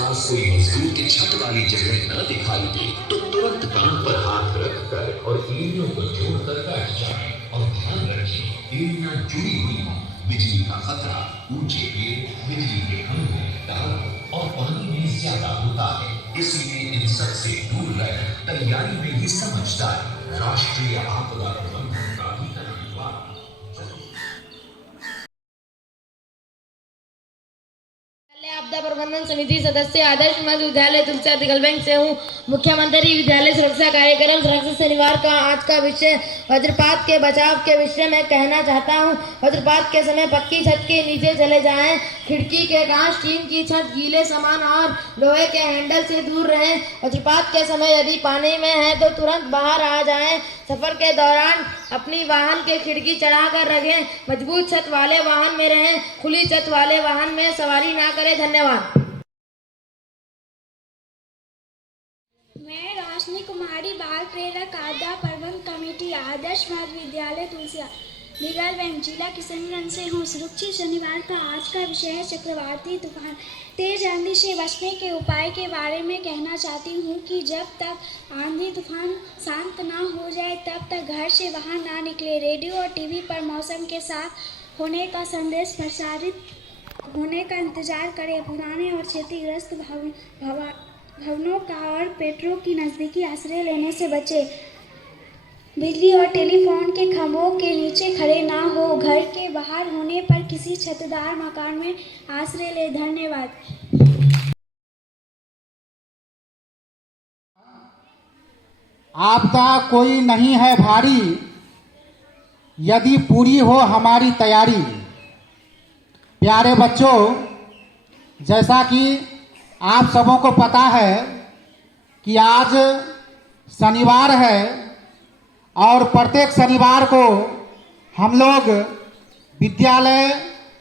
आसपास कोई मजदूर की छत वाली जगह न दिखाई दे तो तुरंत कान पर हाथ रखकर और एड़ियों को जोड़कर बैठ जाए और ध्यान रखें एड़ियां जुड़ी हुई हों। बिजली का खतरा ऊंचे पेड़, बिजली के खंभे, तार और पानी में ज्यादा होता है, इसलिए इन सब से दूर रह तैयारी में ही समझदारी। राष्ट्रीय आपदा प्रबंधन प्राधिकरण द्वारा। आपदा प्रबंधन समिति सदस्य आदर्श मध्य विद्यालय तुलसिया तिगलबैंक से हूँ। मुख्यमंत्री विद्यालय सुरक्षा कार्यक्रम सुरक्षित शनिवार का आज का विषय वज्रपात के बचाव के विषय में कहना चाहता हूँ। वज्रपात के समय पक्की छत के नीचे चले जाएं, खिड़की के कांच, टीन की छत, गीले सामान और लोहे के हैंडल से दूर रहें। वज्रपात के समय यदि पानी में है तो तुरंत बाहर आ जाएं। सफर के दौरान अपनी वाहन के खिड़की चढ़ाकर रखें। मजबूत छत वाले वाहन में रहें, खुली छत वाले वाहन में सवारी ना करें। धन्यवाद। मैं रोशनी कुमारी, बाल प्रेरक आपदा प्रबंधन कमेटी आदर्श मध्य विद्यालय तुलसिया तिगलबैंक जिला किशनगंज से हूँ। सुरक्षित शनिवार का आज का विषय है चक्रवाती तूफान। तेज आंधी से बचने के उपाय के बारे में कहना चाहती हूँ कि जब तक आंधी तूफान शांत ना हो जाए तब तक घर से बाहर ना निकले। रेडियो और टीवी पर मौसम के साथ होने का संदेश प्रसारित होने का इंतजार करें। पुराने और क्षतिग्रस्त भवनों का और पेड़ों की नज़दीकी आश्रय लेने से बचें। बिजली और टेलीफोन के खंभों के नीचे खड़े ना हो। घर के बाहर होने पर किसी छतदार मकान में आश्रय ले। धन्यवाद। आपदा कोई नहीं है भारी, यदि पूरी हो हमारी तैयारी। प्यारे बच्चों, जैसा कि आप सबों को पता है कि आज शनिवार है और प्रत्येक शनिवार को हम लोग विद्यालय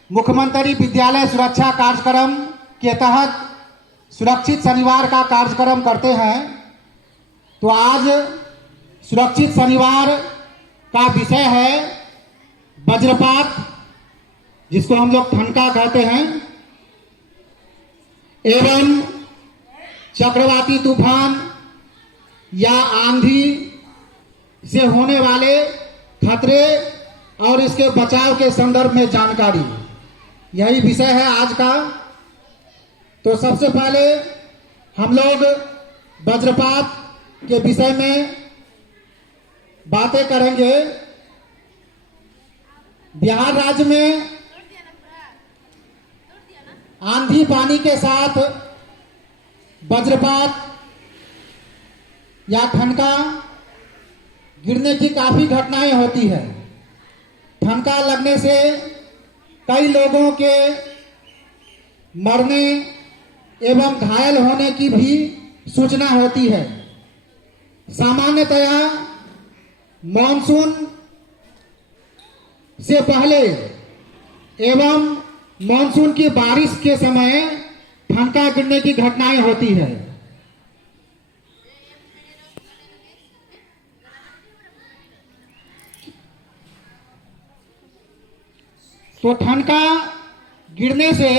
मुख्यमंत्री विद्यालय सुरक्षा कार्यक्रम के तहत सुरक्षित शनिवार का कार्यक्रम करते हैं। तो आज सुरक्षित शनिवार का विषय है वज्रपात, जिसको हम लोग ठनका कहते हैं, एवं चक्रवाती तूफान या आंधी से होने वाले खतरे और इसके बचाव के संदर्भ में जानकारी, यही विषय है आज का। तो सबसे पहले हम लोग वज्रपात के विषय में बातें करेंगे। बिहार राज्य में आंधी पानी के साथ वज्रपात या ठनका गिरने की काफी घटनाएं होती है। ठनका लगने से कई लोगों के मरने एवं घायल होने की भी सूचना होती है। सामान्यतया मानसून से पहले एवं मानसून की बारिश के समय ठनका गिरने की घटनाएं होती है। तो ठनका गिरने से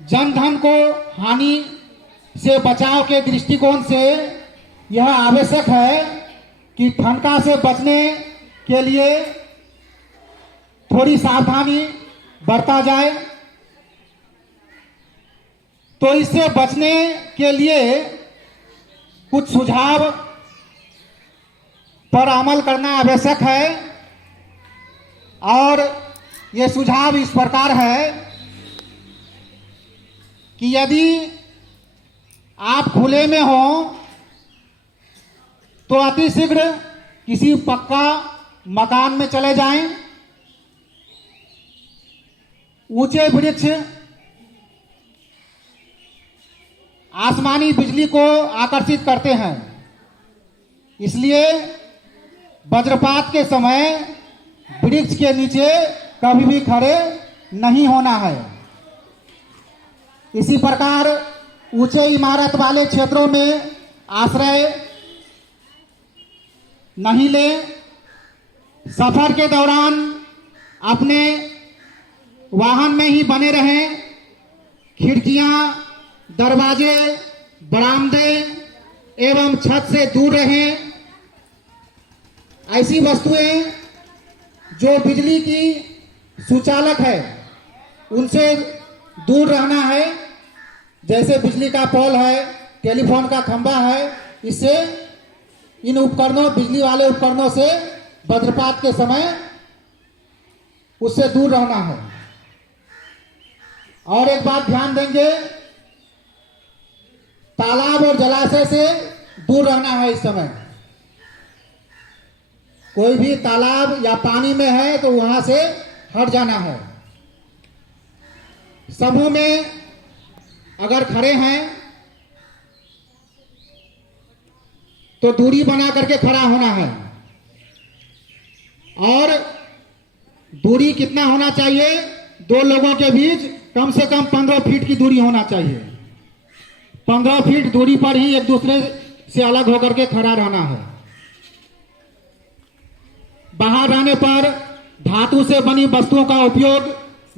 जनधन को हानि से बचाव के दृष्टिकोण से यह आवश्यक है कि ठनका से बचने के लिए थोड़ी सावधानी बरता जाए। तो इससे बचने के लिए कुछ सुझाव पर अमल करना आवश्यक है और ये सुझाव इस प्रकार है कि यदि आप खुले में हो तो अतिशीघ्र किसी पक्का मकान में चले जाएं। ऊंचे वृक्ष आसमानी बिजली को आकर्षित करते हैं, इसलिए वज्रपात के समय वृक्ष के नीचे कभी भी खड़े नहीं होना है। इसी प्रकार ऊंचे इमारत वाले क्षेत्रों में आश्रय नहीं लें। सफर के दौरान अपने वाहन में ही बने रहें। खिड़कियां दरवाजे, बरामदे एवं छत से दूर रहें। ऐसी वस्तुएं जो बिजली की सुचालक है उनसे दूर रहना है, जैसे बिजली का पोल है, टेलीफोन का खंभा है। इससे इन उपकरणों, बिजली वाले उपकरणों से वज्रपात के समय उससे दूर रहना है। और एक बात ध्यान देंगे, तालाब और जलाशय से दूर रहना है। इस समय कोई भी तालाब या पानी में है तो वहां से हट जाना है। समूह में अगर खड़े हैं तो दूरी बना करके खड़ा होना है। और दूरी कितना होना चाहिए? दो लोगों के बीच कम से कम 15 फीट की दूरी होना चाहिए। 15 फीट दूरी पर ही एक दूसरे से अलग होकर के खड़ा रहना है। बाहर रहने पर धातु से बनी वस्तुओं का उपयोग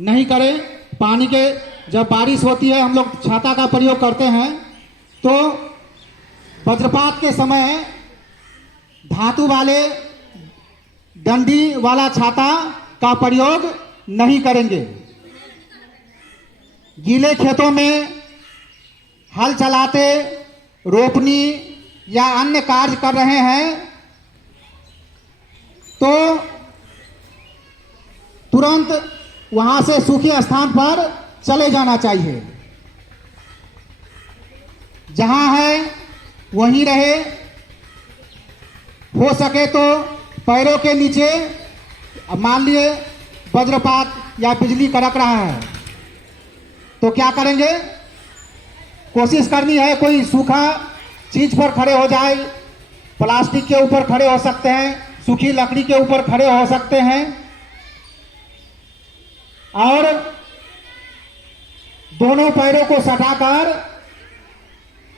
नहीं करें। पानी के, जब बारिश होती है हम लोग छाता का प्रयोग करते हैं, तो वज्रपात के समय धातु वाले डंडी वाला छाता का प्रयोग नहीं करेंगे। गीले खेतों में हल चलाते, रोपनी या अन्य कार्य कर रहे हैं तो तुरंत वहां से सूखे स्थान पर चले जाना चाहिए। जहां है वहीं रहे। हो सके तो पैरों के नीचे, मान लिए वज्रपात या बिजली कड़क रहा है तो क्या करेंगे? कोशिश करनी है कोई सूखा चीज पर खड़े हो जाए। प्लास्टिक के ऊपर खड़े हो सकते हैं, सूखी लकड़ी के ऊपर खड़े हो सकते हैं और दोनों पैरों को सटाकर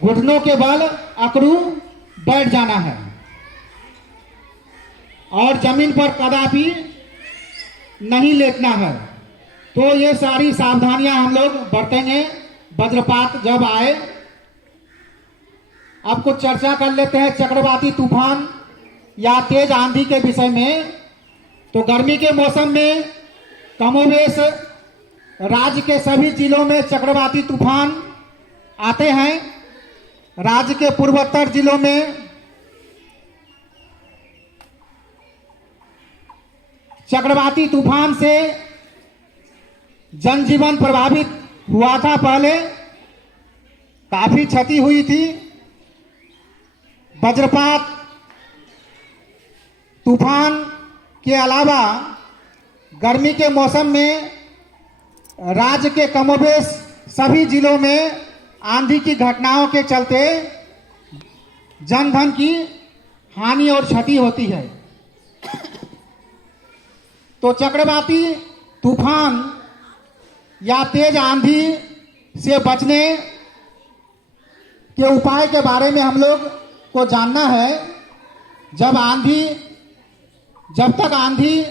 घुटनों के बल अकड़ू बैठ जाना है। और जमीन पर कदापि नहीं लेटना है। तो ये सारी सावधानियां हम लोग बरतेंगे वज्रपात जब आए। अब कुछ चर्चा कर लेते हैं चक्रवाती तूफान या तेज आंधी के विषय में। तो गर्मी के मौसम में कमोवेश राज्य के सभी जिलों में चक्रवाती तूफान आते हैं। राज्य के पूर्वोत्तर जिलों में चक्रवाती तूफान से जनजीवन प्रभावित हुआ था। पहले काफी क्षति हुई थी। वज्रपात तूफान के अलावा गर्मी के मौसम में राज्य के कमोबेश सभी जिलों में आंधी की घटनाओं के चलते जनधन की हानि और क्षति होती है। तो चक्रवाती तूफान या तेज आंधी से बचने के उपाय के बारे में हम लोग को जानना है। जब तक आंधी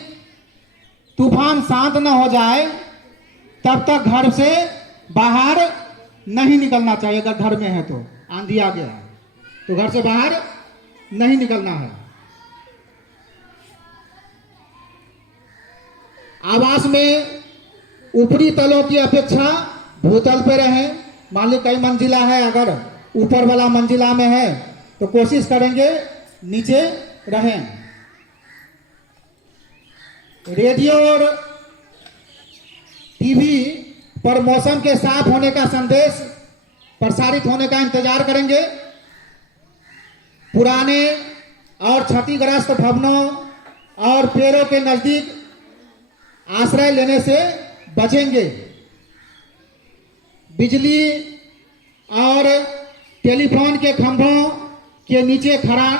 तूफान शांत न हो जाए तब तक घर से बाहर नहीं निकलना चाहिए। अगर घर में है तो आंधी आ गया तो घर से बाहर नहीं निकलना है। आवास में ऊपरी तलों की अपेक्षा भूतल पे रहें। मान ली कई मंजिला है, अगर ऊपर वाला मंजिला में है तो कोशिश करेंगे नीचे रहें। रेडियो और टीवी पर मौसम के साफ होने का संदेश प्रसारित होने का इंतजार करेंगे। पुराने और क्षतिग्रस्त भवनों और पेड़ों के नजदीक आश्रय लेने से बचेंगे। बिजली और टेलीफोन के खंभों के नीचे खड़ा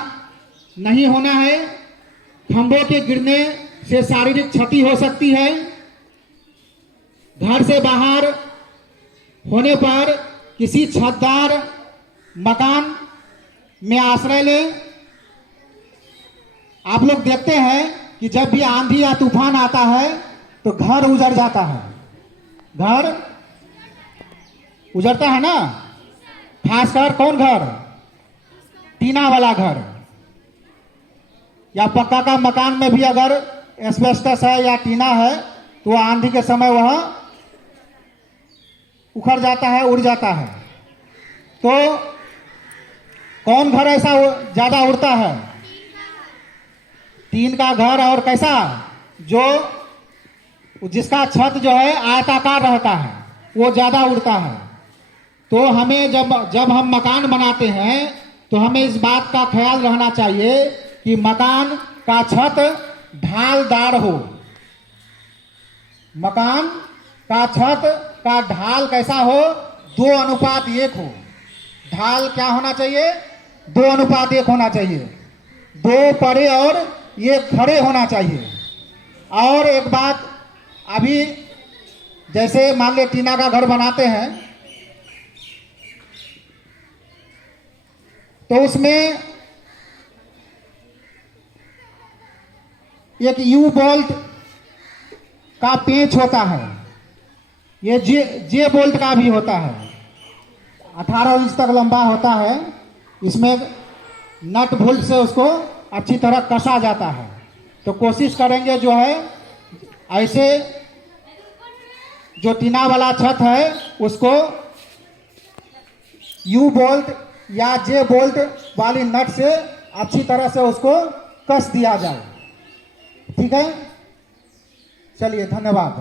नहीं होना है। खंभों के गिरने से शारीरिक क्षति हो सकती है। घर से बाहर होने पर किसी छतदार मकान में आश्रय लें। आप लोग देखते हैं कि जब भी आंधी या तूफान आता है तो घर उजड़ जाता है। घर उजड़ता है ना, खासकर कौन घर, टीना वाला घर या पक्का का मकान में भी अगर एस्बेस्टस है या टीना है तो आंधी के समय वह उखड़ जाता है, उड़ जाता है। तो कौन घर ऐसा ज्यादा उड़ता है? टीन का घर। और कैसा? जो जिसका छत जो है आयताकार रहता है वो ज्यादा उड़ता है। तो हमें जब हम मकान बनाते हैं तो हमें इस बात का ख्याल रहना चाहिए कि मकान का छत ढालदार हो। मकान का छत का ढाल कैसा हो? 2:1 हो। ढाल क्या होना चाहिए? 2:1 होना चाहिए। 2 परे और 1 खड़े होना चाहिए। और एक बात, अभी जैसे मान ले टीना का घर बनाते हैं तो उसमें एक यू बोल्ट का पेंच होता है, ये जे बोल्ट का भी होता है, 18 इंच तक लंबा होता है। इसमें नट बोल्ट से उसको अच्छी तरह कसा जाता है। तो कोशिश करेंगे जो है ऐसे जो टीना वाला छत है उसको यू बोल्ट या जे बोल्ट वाली नट से अच्छी तरह से उसको कस दिया जाए। ठीक है, चलिए धन्यवाद।